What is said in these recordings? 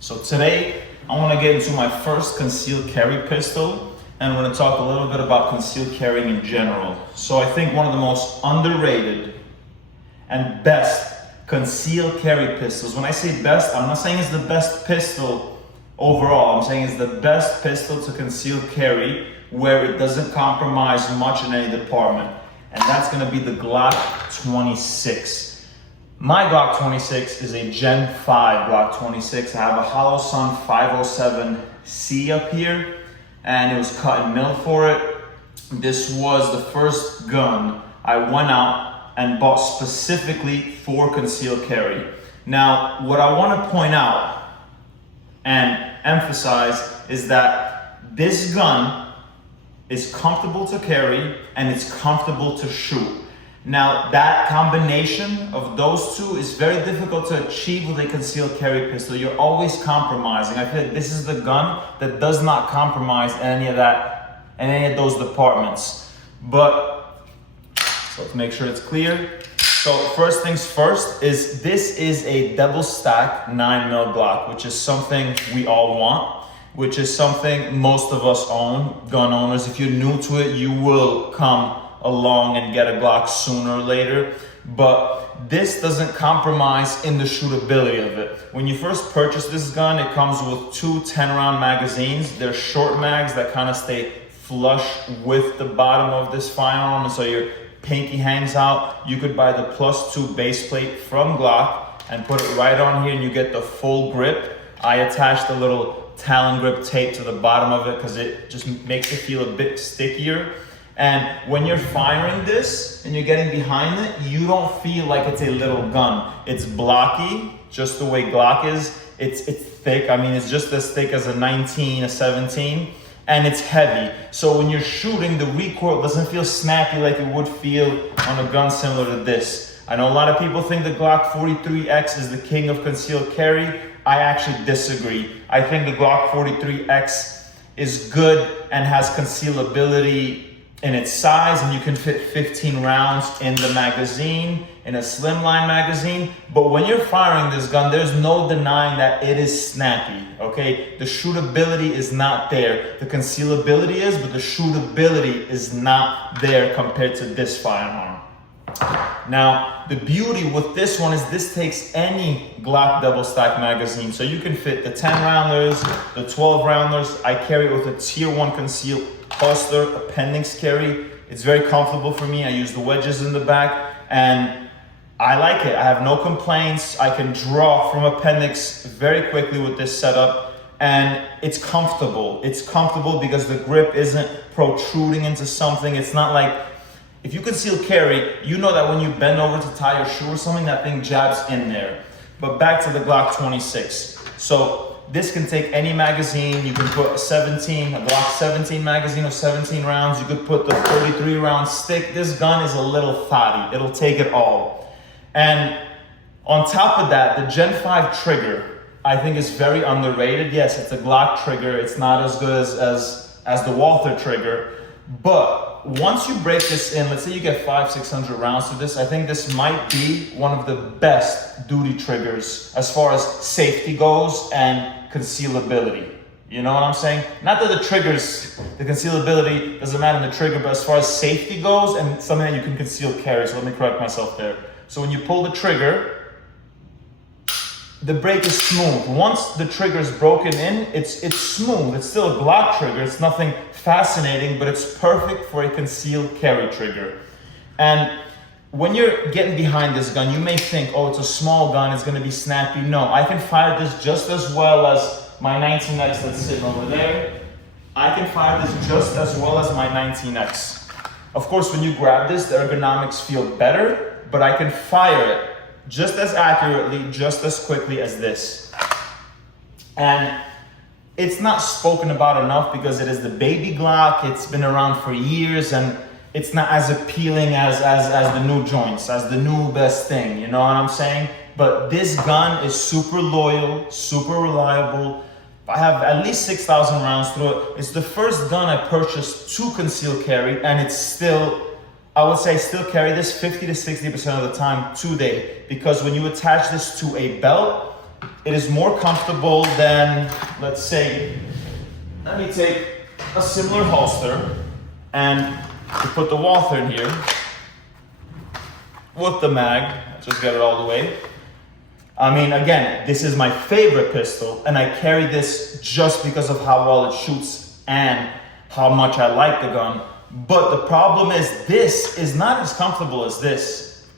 So today I want to get into my first concealed carry pistol, and I'm going to talk a little bit about concealed carrying in general. So I think one of the most underrated and best concealed carry pistols, when I say best, I'm not saying it's the best pistol overall, I'm saying it's the best pistol to conceal carry where it doesn't compromise much in any department, and that's going to be the Glock 26. My Glock 26 is a Gen 5 Glock 26. I have a Holosun 507C up here, and it was cut and milled for it. This was the first gun I went out and bought specifically for concealed carry. Now, what I want to point out and emphasize is that this gun is comfortable to carry and it's comfortable to shoot. Now, that combination of those two is very difficult to achieve with a concealed carry pistol. You're always compromising. I feel like this is the gun that does not compromise any of those departments. But, so let's make sure it's clear. So first things first is this is a double stack 9mm Glock, which is something we all want, which is something most of us own, gun owners. If you're new to it, you will come along and get a Glock sooner or later, but this doesn't compromise in the shootability of it. When you first purchase this gun, it comes with two 10-round magazines. They're short mags that kind of stay flush with the bottom of this firearm, and so your pinky hangs out. You could buy the +2 base plate from Glock and put it right on here and you get the full grip. I attached a little Talon grip tape to the bottom of it because it just makes it feel a bit stickier. And when you're firing this and you're getting behind it, you don't feel like it's a little gun. It's blocky, just the way Glock is. It's thick. I mean, it's just as thick as a 19, a 17, and it's heavy. So when you're shooting, the recoil doesn't feel snappy like it would feel on a gun similar to this. I know a lot of people think the Glock 43X is the king of concealed carry. I actually disagree. I think the Glock 43X is good and has concealability in its size, and you can fit 15 rounds in the magazine, in a slimline magazine. But when you're firing this gun, there's no denying that it is snappy, okay? The shootability is not there. The concealability is, but the shootability is not there compared to this firearm. Now, the beauty with this one is this takes any Glock double stack magazine. So you can fit the 10 rounders, the 12 rounders. I carry it with a tier 1 concealed holster, appendix carry. It's very comfortable for me. I use the wedges in the back and I like it. I have no complaints. I can draw from appendix very quickly with this setup, and it's comfortable. It's comfortable because the grip isn't protruding into something. It's not like, if you conceal carry, you know that when you bend over to tie your shoe or something, that thing jabs in there. But back to the Glock 26. So this can take any magazine. You can put a Glock 17 magazine of 17 rounds. You could put the 33 round stick. This gun is a little thotty. It'll take it all. And on top of that, the Gen 5 trigger, I think is very underrated. Yes, it's a Glock trigger. It's not as good as the Walther trigger. But once you break this in, let's say you get 500-600 rounds to this, I think this might be one of the best duty triggers as far as safety goes and concealability. You know what I'm saying? Not that the concealability doesn't matter in the trigger, but as far as safety goes and something that you can conceal carry, so let me correct myself there. So when you pull the trigger, the break is smooth. Once the trigger is broken in, it's smooth. It's still a Glock trigger. It's nothing fascinating, but it's perfect for a concealed carry trigger. And when you're getting behind this gun, you may think, oh, it's a small gun, it's gonna be snappy. No, I can fire this just as well as my 19X that's sitting over there. I can fire this just as well as my 19X. Of course, when you grab this, the ergonomics feel better, but I can fire it just as accurately, just as quickly as this. And it's not spoken about enough because it is the baby Glock. It's been around for years and it's not as appealing as the new joints, as the new best thing, you know what I'm saying? But this gun is super loyal, super reliable. I have at least 6,000 rounds through it. It's the first gun I purchased to conceal carry, and it's still, I would say, still carry this 50 to 60% of the time today, because when you attach this to a belt, it is more comfortable than, let's say, let me take a similar holster and to put the Walther in here with the mag, just get it all the way. I mean, again, this is my favorite pistol, and I carry this just because of how well it shoots and how much I like the gun. But the problem is, this is not as comfortable as this.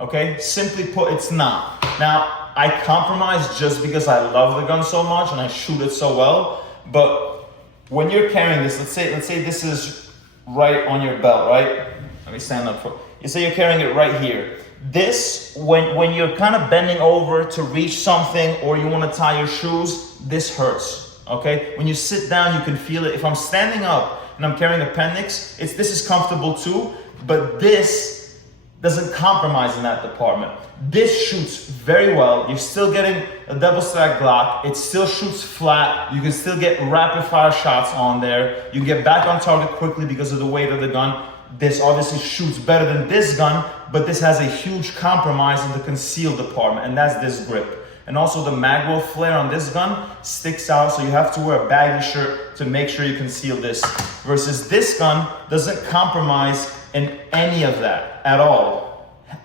Okay, simply put, it's not. Now, I compromise just because I love the gun so much and I shoot it so well. But when you're carrying this, let's say this is right on your belt, right? Let me stand up for. You say you're carrying it right here. This, when you're kind of bending over to reach something or you want to tie your shoes, this hurts, okay? When you sit down, you can feel it. If I'm standing up and I'm carrying appendix, this is comfortable too, but this doesn't compromise in that department. This shoots very well. You're still getting a double stack Glock. It still shoots flat. You can still get rapid fire shots on there. You can get back on target quickly because of the weight of the gun. This obviously shoots better than this gun, but this has a huge compromise in the concealed department, and that's this grip. And also the magwell flare on this gun sticks out, so you have to wear a baggy shirt to make sure you conceal this. Versus this gun doesn't compromise in any of that at all.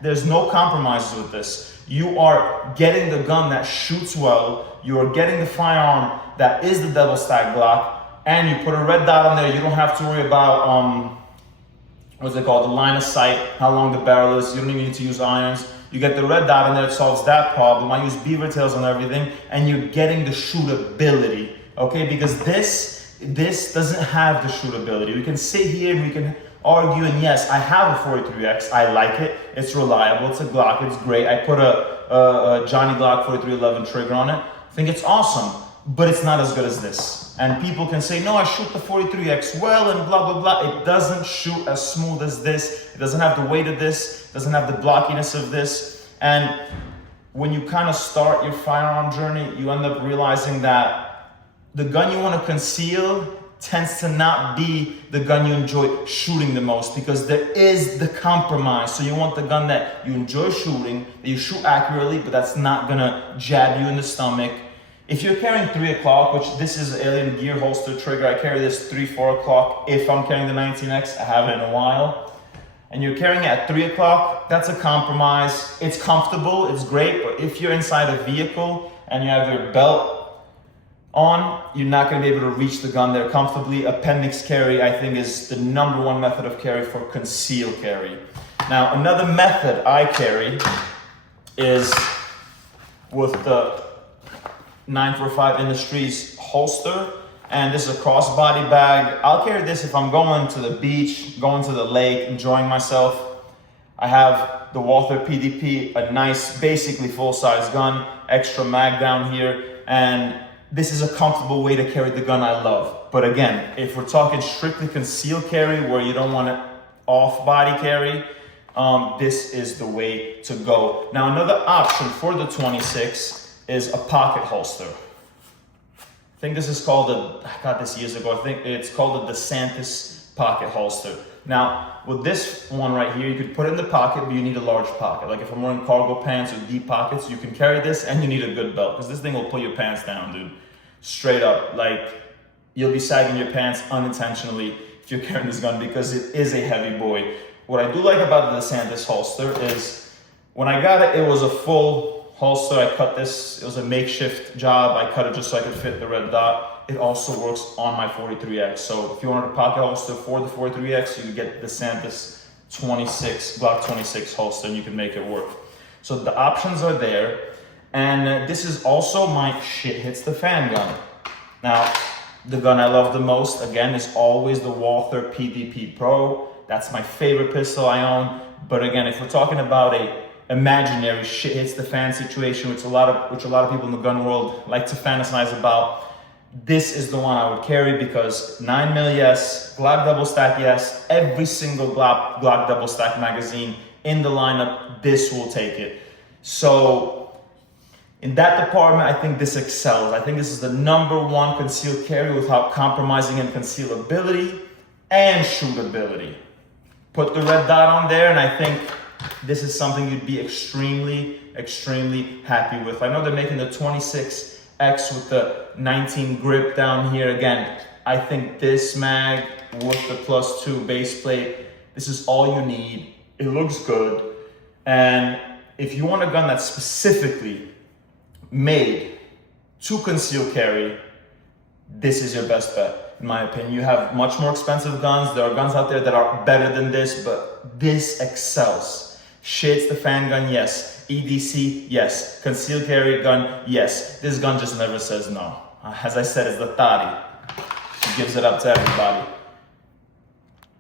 There's no compromises with this. You are getting the gun that shoots well, you are getting the firearm that is the double stack Glock, and you put a red dot on there. You don't have to worry about what's it called, the line of sight, how long the barrel is. You don't even need to use irons. You get the red dot in there, it solves that problem. I use beaver tails on everything, and you're getting the shootability, okay? Because this doesn't have the shootability. We can sit here and we can argue, and yes, I have a 43X. I like it. It's reliable. It's a Glock. It's great. I put a Johnny Glock 4311 trigger on it. I think it's awesome, but it's not as good as this. And people can say, no, I shoot the 43X well and blah, blah, blah. It doesn't shoot as smooth as this. It doesn't have the weight of this. It doesn't have the blockiness of this. And when you kind of start your firearm journey, you end up realizing that the gun you want to conceal tends to not be the gun you enjoy shooting the most, because there is the compromise. So you want the gun that you enjoy shooting, that you shoot accurately, but that's not gonna jab you in the stomach. If you're carrying 3 o'clock, which this is Alien Gear holster trigger, I carry this 3, 4 o'clock. If I'm carrying the 19X, I haven't in a while. And you're carrying it at 3 o'clock, that's a compromise. It's comfortable, it's great, but if you're inside a vehicle and you have your belt on, you're not gonna be able to reach the gun there comfortably. Appendix carry, I think, is the #1 method of carry for concealed carry. Now, another method I carry is with the 945 Industries holster, and this is a crossbody bag. I'll carry this if I'm going to the beach, going to the lake, enjoying myself. I have the Walther PDP, a nice, basically full-size gun, extra mag down here, and this is a comfortable way to carry the gun I love. But again, if we're talking strictly concealed carry, where you don't want to off-body carry, this is the way to go. Now, another option for the 26 is a pocket holster. I think this is called I got this years ago. I think it's called a DeSantis pocket holster. Now, with this one right here, you could put it in the pocket, but you need a large pocket. Like if I'm wearing cargo pants or deep pockets, you can carry this, and you need a good belt, because this thing will pull your pants down, dude. Straight up. Like, you'll be sagging your pants unintentionally if you're carrying this gun, because it is a heavy boy. What I do like about the DeSantis holster is when I got it, it was a full holster. I cut this, it was a makeshift job. I cut it just so I could fit the red dot. It also works on my 43X. So if you wanted a pocket holster for the 43X, you could get the DeSantis 26, Glock 26 holster, and you can make it work. So the options are there. And this is also my shit hits the fan gun. Now, the gun I love the most, again, is always the Walther PDP Pro. That's my favorite pistol I own. But again, if we're talking about a imaginary shit hits the fan situation, which a lot of people in the gun world like to fantasize about, this is the one I would carry, because 9mm yes, Glock double stack yes, every single Glock double stack magazine in the lineup, this will take it. So in that department, I think this excels. I think this is the #1 concealed carry without compromising in concealability and shootability. Put the red dot on there, and I think this is something you'd be extremely extremely happy with. I know they're making the 26X with the 19 grip down here. Again, I think this mag with the +2 base plate, this is all you need. It looks good. And if you want a gun that's specifically made to conceal carry, this is your best bet, in my opinion. You have much more expensive guns. There are guns out there that are better than this, but this excels. Shades the fan gun, yes. EDC, yes. Concealed carry gun, yes. This gun just never says no. As I said, it's the Tari. She gives it up to everybody.